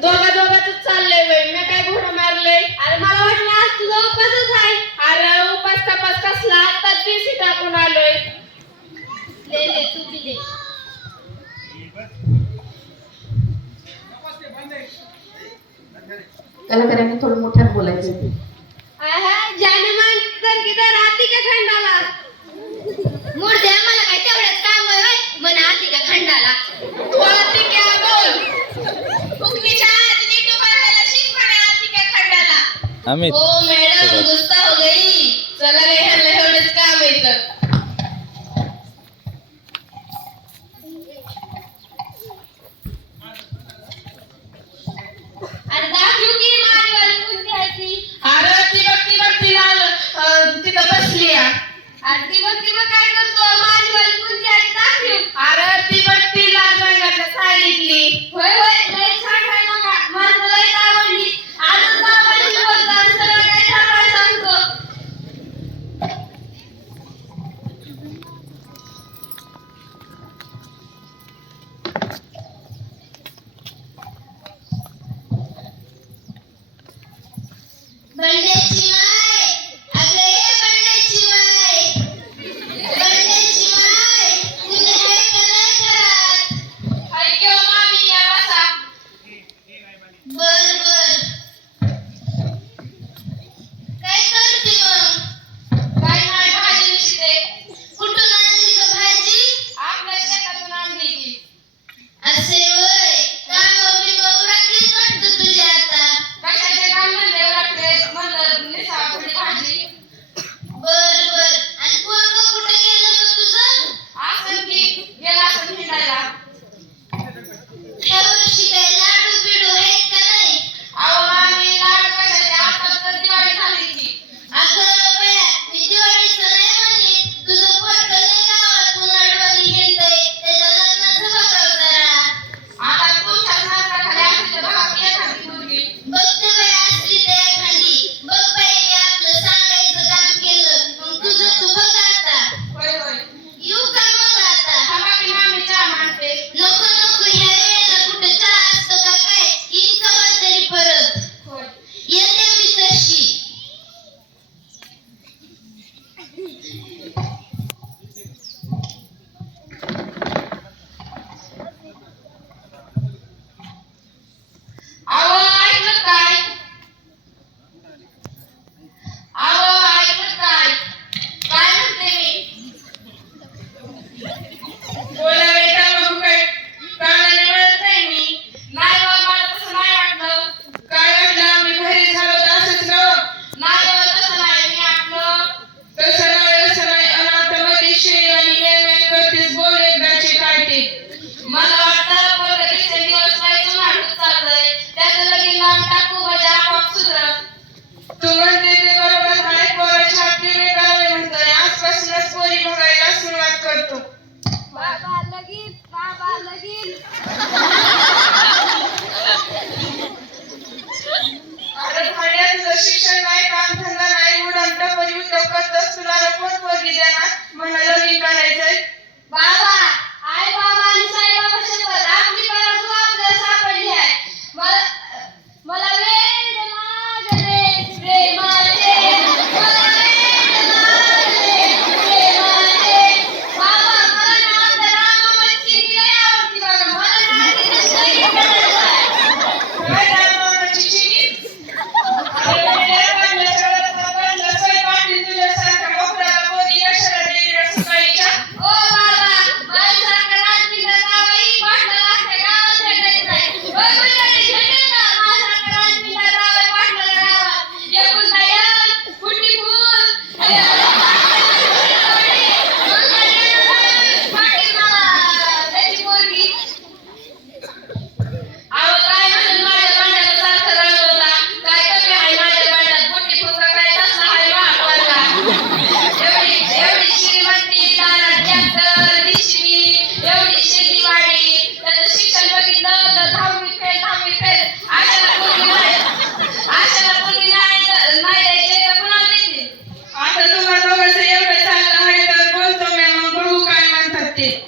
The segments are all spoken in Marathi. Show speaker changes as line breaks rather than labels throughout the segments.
दोघा दोघाच चाललंय बाई. मी काय घोडं मारलंय? अरे मला वाटलं आज तुझा उपासच आहे. अरे उपास तपास कसला? आताच बेसी टाकून आलोय. ले ले तू पिले त्याला
करायला थोडं मोठ्यात बोलायचं
जाने मान तर किती राहती का खंडाला?
मुर्द्या मला मन आते का खंडाला.
आते क्या बोल. हुकमीच्या आजनी तुम्हाला शिकवणे आते का खंडाला.
अमित ओ
हो, मॅडम गुस्सा हो गई. चला रे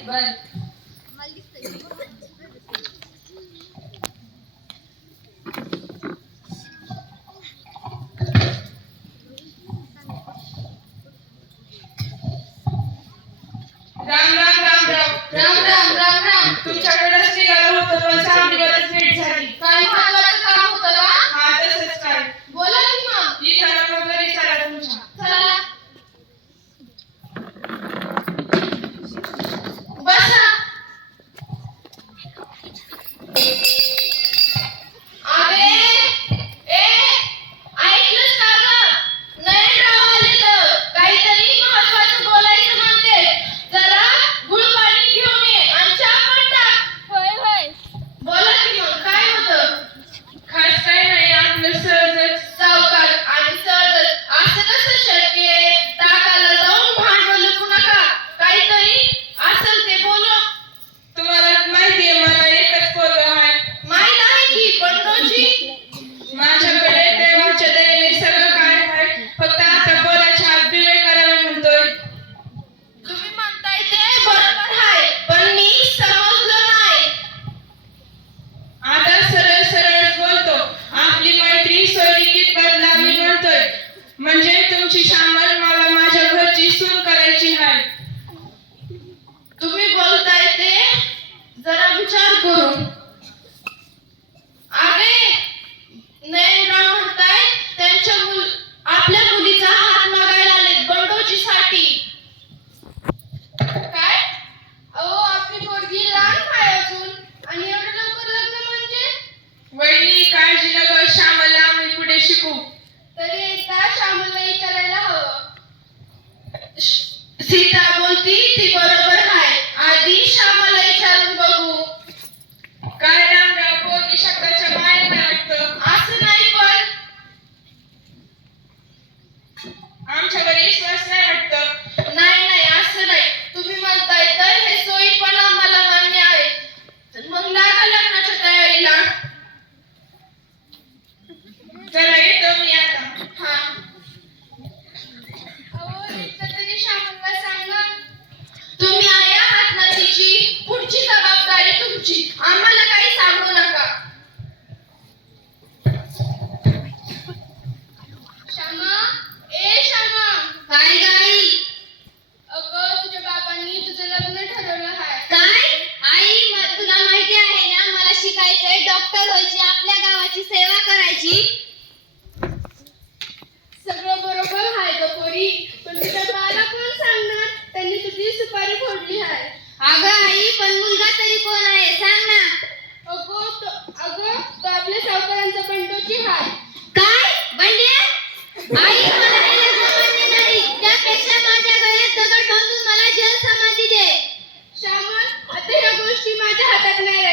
Bye. आमच्या घरी श्वास नाही वाटत.
की
सगळं
बरोबर आहे ग पोरी. पण तुझ्या बाला कोण सांगणार? त्यांनी तुझी सुपारी फोडली आहे
अगं आई पण मुलगा तरी कोण आहे? सांग ना.
अगो तो अगं तो आपल्या सावकारांचा बंडोची हाय.
काय? बंड्या? आई त्यापेक्षा माझ्या गळ्यात दगड मला जल समाधी दे.
श्यामल आता ह्या गोष्टी माझ्या हातात नाही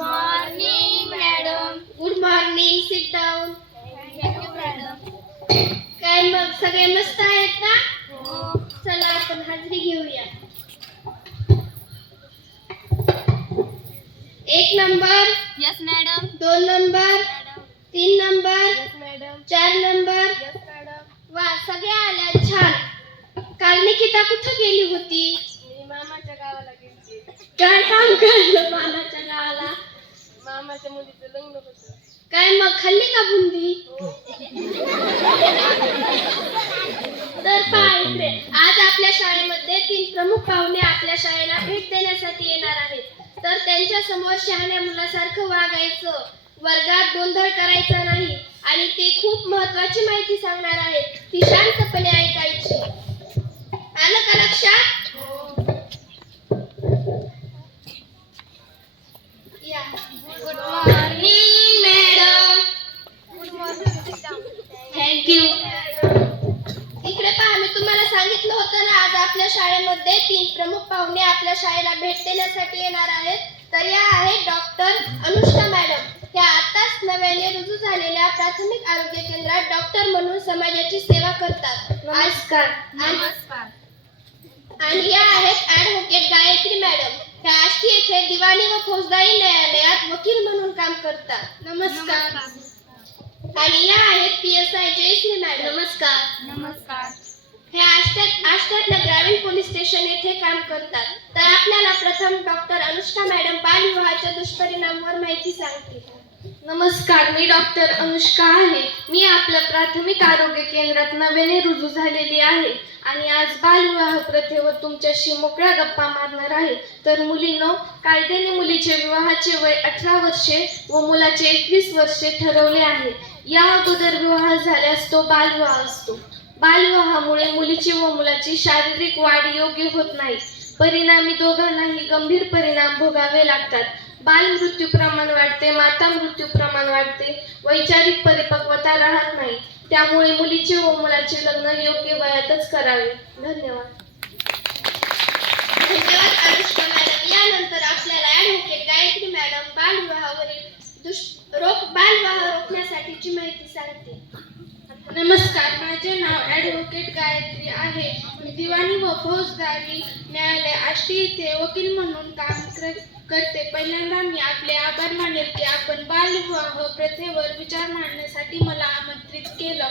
morning, madam. Good morning. Sit down. Thank
you, madam.
काय मग? सगळे मस्त आहेत ना? चला आपण हाजरी घेऊया. एक नंबर.
यस मॅडम
दोन नंबर. तीन नंबर. चार नंबर. वा सगळ्या आल्या. छान. काल निकिता कुठं गेली होती?
मामाच्या गावाला गेली
काय काम करलं मला
मामाच्या मुलीचं लग्न होतं
काय मग खाल्ली का बुंदी? तर पहा आज आपल्या शाळेमध्ये तीन प्रमुख पाहुणे आपल्या शाळेला भेट देण्यासाठी येणार आहेत. तर त्यांच्यासमोर शहाण्या मुलासारखं वागायचं वर्गात गोंधळ करायचा नाही आणि ते खूप महत्वाची माहिती सांगणार आहेत. ती शांतपणे ऐकायची. आलं का लक्षात? शाळेमध्ये तीन प्रमुख पाहुणे आपल्या शाळेला भेट देण्यासाठी येणार आहेत. तर या आहेत डॉक्टर अनुष्का मॅडम. ह्या आताच नव्याने रुजू झालेल्या प्राथमिक आरोग्य केंद्रात डॉक्टर म्हणून समाजाची सेवा करतात. नमस्कार. नमस्कार. आणि या आहेत ऍडव्होकेट गायत्री मॅडम. ह्या आष्टी येथे दिवाणी व फौजदारी न्यायालयात वकील म्हणून काम करतात. नमस्कार. आणि या आहेत P S I Jayashree madam. नमस्कार.
नमस्कार.
हे आष्ट्यात आष्ट्यात स्टेशन येथे काम करतात. तर आपल्याला प्रथम डॉक्टर अनुष्का मॅडम बालविवाहाच्या दुष्परिणामावर माहिती सांगतील.
नमस्कार मी डॉक्टर अनुष्का आहे. मी आपल्या प्राथमिक आरोग्य केंद्रात नव्याने रुजू झालेली आहे आणि आज बालविवाह प्रथेवर तुमच्याशी मोकळ्या गप्पा मारणार आहे. तर मुलींनो कायद्याने मुलीचे विवाहाचे वय अठरा वर्षे व मुलाचे एकवीस वर्षे ठरवले आहे. या अगोदर विवाह झाल्यास तो बालविवाह असतो. बालविवाहामुळे मुलीची व मुलाची शारीरिक वाढ योग्य होत नाही. परिणामी दोघांनाही गंभीर परिणाम भोगावे लागतात. बाल मृत्यू प्रमाण वाढते माता मृत्यू प्रमाण वाढते वैचारिक परिपक्वता राहत नाही. त्यामुळे मुलीचे व मुलाचे लग्न योग्य वयातच करावे. धन्यवाद.
धन्यवाद अनुष्का मॅडम. यानंतर आपल्याला ऍडव्होकेट गायत्री मॅडम बालविवाहावरील दुष रोख बालविवाह रोखण्यासाठीची माहिती सांगते.
नमस्कार माझे नाव ॲडव्होकेट गायत्री आहे. मी दिवाणी व फौजदारी न्यायालय आष्टी येथे वकील म्हणून काम करते. पहिल्यांदा मी आपले आभार मानेल की आपण बालविवाह प्रथेवर विचार मांडण्यासाठी मला आमंत्रित केलं.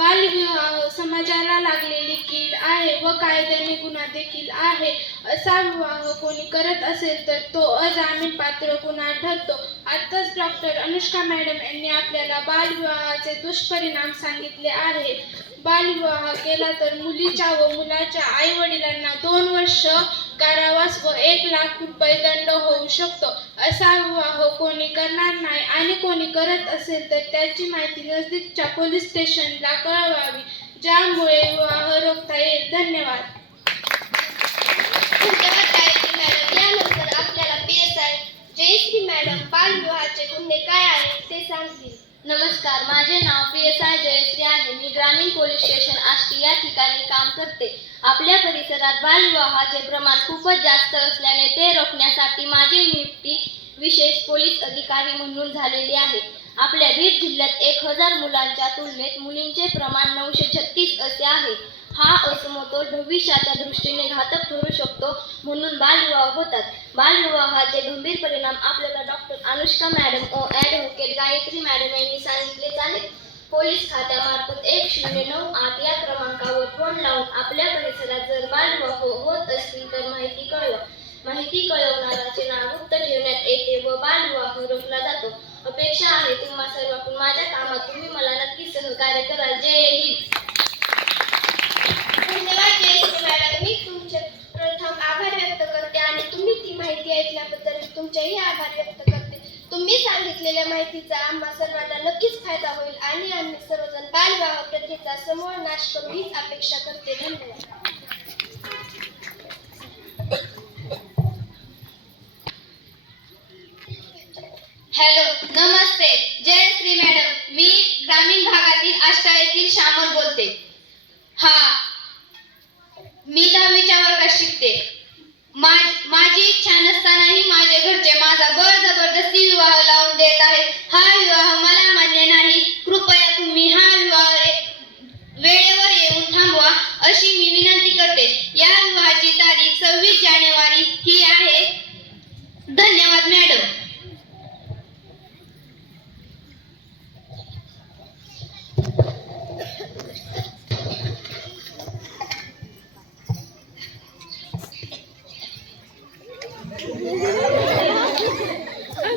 बालविवाह समाजाला लागलेली कीड आहे व कायद्याने गुन्हा देखील आहे. असा विवाह कोणी करत असेल तर तो अजामीन पात्र गुन्हा ठरतो. आताच डॉक्टर अनुष्का मॅडम यांनी आपल्याला बालविवाहाचे दुष्परिणाम सांगितले आहे बालविवाह केला तर मुलीच्या व मुलाच्या आई वडिलांना दोन वर्ष कारावास व एक लाख रुपये दंड होऊ शकतो. असा विवाह कोणी करणार नाही आणि कोणी करत असेल तर त्याची माहिती नजदीकच्या पोलीस स्टेशनला कळवावी. ज्यामुळे विवाह रोखता येईल. धन्यवाद.
मॅडम यानंतर आपल्याला P S I Jayashree madam बालविवाहाचे गुन्हे काय आहेत ते सांगतील
नमस्कार माझे नाव पी एस आय जयश्री आहे. मी ग्रामीण पोलीस स्टेशन आष्टी या ठिकाणी काम करते. आपल्या परिसरात बालविवाहाचे प्रमाण खूपच जास्त असल्याने ते रोखण्यासाठी माझी नियुक्ती विशेष पोलीस अधिकारी म्हणून झालेली आहे. आपल्या बीड जिल्ह्यात एक हजार मुलांच्या तुलनेत मुलींचे प्रमाण नऊशे छत्तीस असे आहे. हा असमतोल भविष्याच्या दृष्टीने घातक ठरू शकतो म्हणून बालविवाह होतात. बालविवाहाचे गंभीर परिणाम आपल्याला डॉक्टर अनुष्का मॅडम व ॲडव्होकेट गायत्री मॅडम यांनी सांगितलेच आहेत पोलीस खात्यामार्फत एक शून्य नऊ आठ या क्रमांकावर फोन लावून आपल्या परिसरात जर बालविवाह हो-, होत असतील तर माहिती कळवा. माहिती कळवणाराचे नाव गुप्त ठेवण्यात येते व बालविवाह रोखला जातो. अपेक्षा आहे तुम्हा सर्वांकडून. माझ्या कामात तुम्ही मला नक्कीच सहकार्य कराल. जय हिंद.
धन्यवाद जय सांगितलेल्या माहितीचा आम्हा सर्वांना नक्कीच फायदा होईल आणि आम्ही सर्वजण बालविवाह प्रथेचा समूळ नाश करू हीच अपेक्षा करते. धन्यवाद.
हॅलो नमस्ते. Jayashree madam. मी ग्रामीण भागातील आष्टाळेतील श्यामल बोलते. हा मी दहावीच्या वर्गात शिकते. माझी इच्छा नसतानाही माझे घरचे माझा बळ जबरदस्ती विवाह लावून देत आहेत हा विवाह मला मान्य नाही कृपया तुम्ही हा विवाह ए- वेळेवर येऊन थांबवा अशी मी विनंती करते या विवाहाची तारीख सव्वीस जानेवारी ही आहे धन्यवाद मॅडम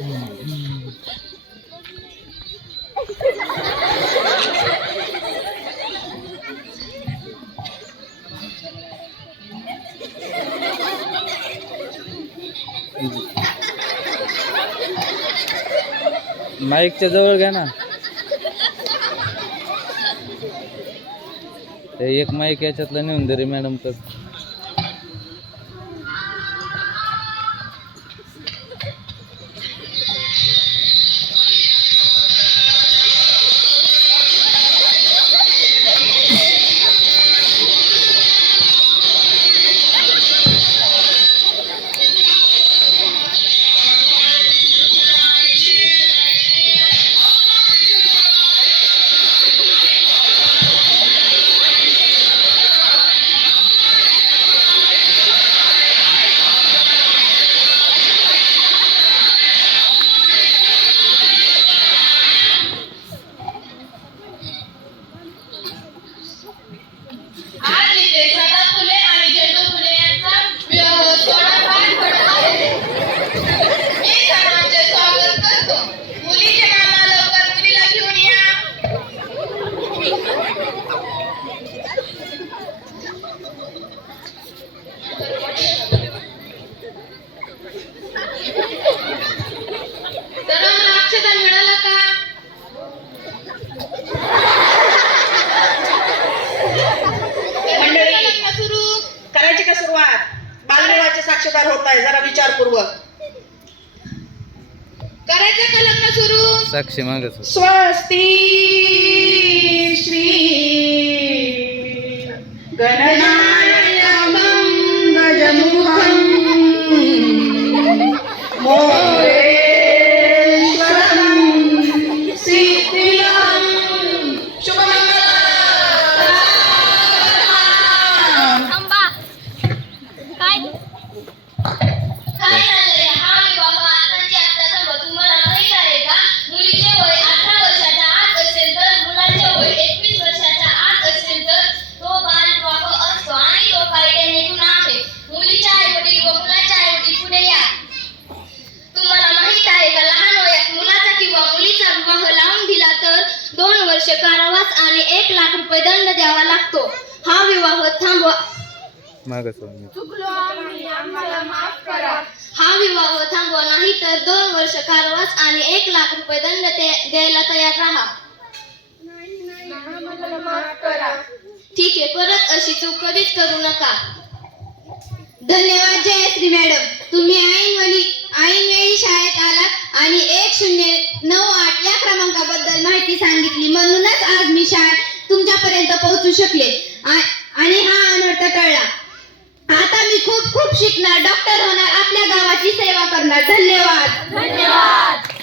माईकच्या जवळ घ्या ना. ते एक माईक याच्यातला नेऊन दे रे मॅडम तर.
झाली का
सुरुवात? बालविवाहाचे साक्षीदार होत आहे जरा विचारपूर्वक. करायचं का लग्न सुरू? साक्षी मग स्वस्ती श्री गणना
मागच
चुकलो आम्ही आम्हाला माफ करा.
हा विवाह थांबवा नाही तर दोन वर्ष कारावास आणि एक लाख रुपये दंड ते- द्यायला तयार राहा.
आम्हाला माफ करा.
ठीक आहे परत अशी चूक कधीच करू नका.
धन्यवाद जयश्री मॅडम. तुम्ही ऐन वेळी ऐन वेळी शाळेत आलात आणि एक शून्य नऊ आठ या क्रमांकाबद्दल माहिती सांगितली. म्हणूनच आज मी शाळेत तुमच्यापर्यंत पोहोचू शकले. आ- आणि हा अनर्थ टळला. आता मी खूप खूप शिकणार डॉक्टर होणार आपल्या गावाची सेवा करणार. धन्यवाद. धन्यवाद.